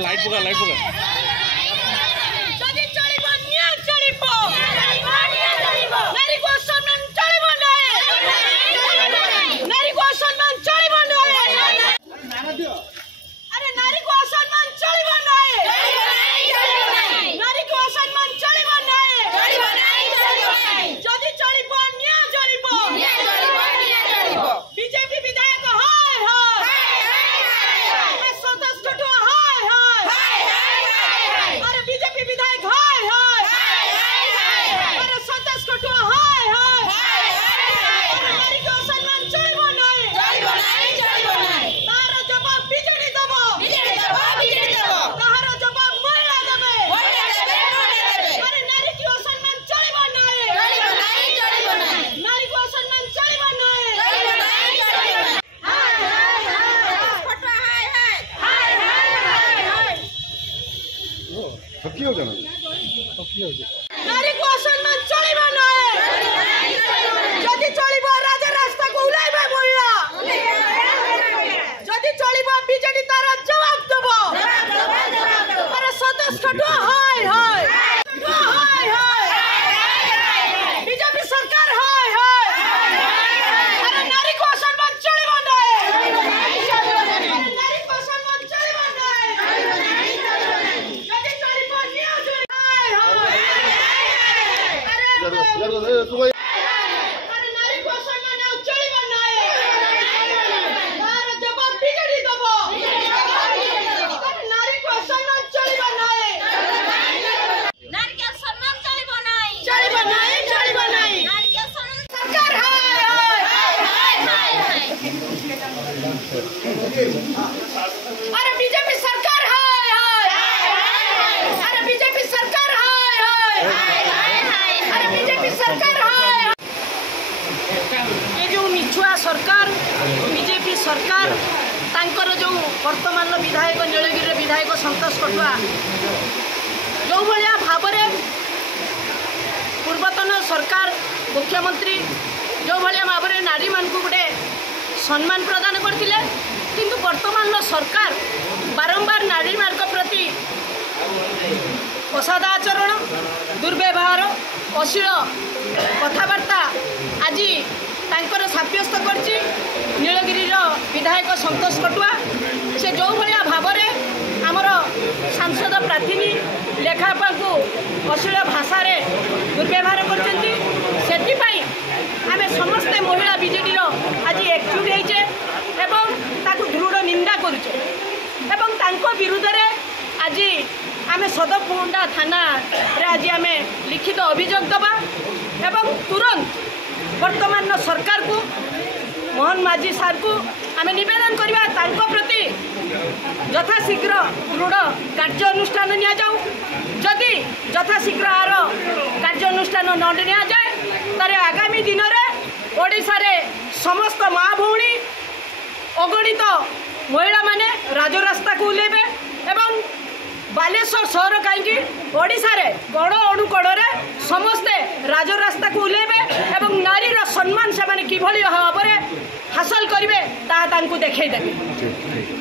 Light पका नारी को सम्मान चलिबा नाही जदि चलिबा राजा रास्ता को उलाइबा बोलला जदि चलिबा बीजेडी तारा जवाब देबो अरे सदस्य खटुआ हाय हाय बीजेपी सरकार हाय हाय अरे नारी को सम्मान चलिबा नाही नारी को सम्मान चलिबा नाही जदि चलिबा निया अरे बीजेपी सरकार हाय हाय अरे बीजेपी सरकार हाय हाय अरे बीजेपी सरकार हाय ये जो मिछुआ सरकार बीजेपी सरकार तांकर जो वर्तमान विधायक नीलगिरी विधायक संतोष कटुआ जो भाया भाव पूर्वतन सरकार मुख्यमंत्री जो भाया भाव नारी मान गोटे सम्मान प्रदान करते किंतु वर्तमान सरकार बारंबार नारी मार्ग प्रति असदाचरण दुर्व्यवहार अश्लील कथबार्ता आज तांकर साब्यस्त करछि नीलगिरी विधायक संतोष कटुआ से जो भाया भाव आमर सांसद प्रार्थी लेखापा को अश्लील भाषा दुर्व्यवहार करछन्ति सेथिपाई आमे समस्ते महिला बीजेडी आज एकजुट होइछे एवं ताकू दृढ़ निंदा करुचे एवं तांको विरुद्ध रे आज आमे सदपुंडा थाना रे आज आमे लिखित अभियोग दबा एवं तुरंत वर्तमान सरकार को मोहन माझी सार को आमे निवेदन करबा तांको प्रति यथाशीघ्र दृढ़ कार्य अनुष्ठान निया जाऊ जदि यथाशीघ्र आर कार्य अनुष्ठान न निया जाए तारे आगामी दिन में ओडिशा रे समस्त माँ भौणी अगणित महिला माने राजरास्ता को उलेबे एवं बालेश्वर सहर कहीं ओडिशा रे गण अणुकड़े समस्ते राजरास्ता को उलेबे एवं नारी सम्मान से किभली भाव हासिल करेंगे ताहा तांकु देखै देबे।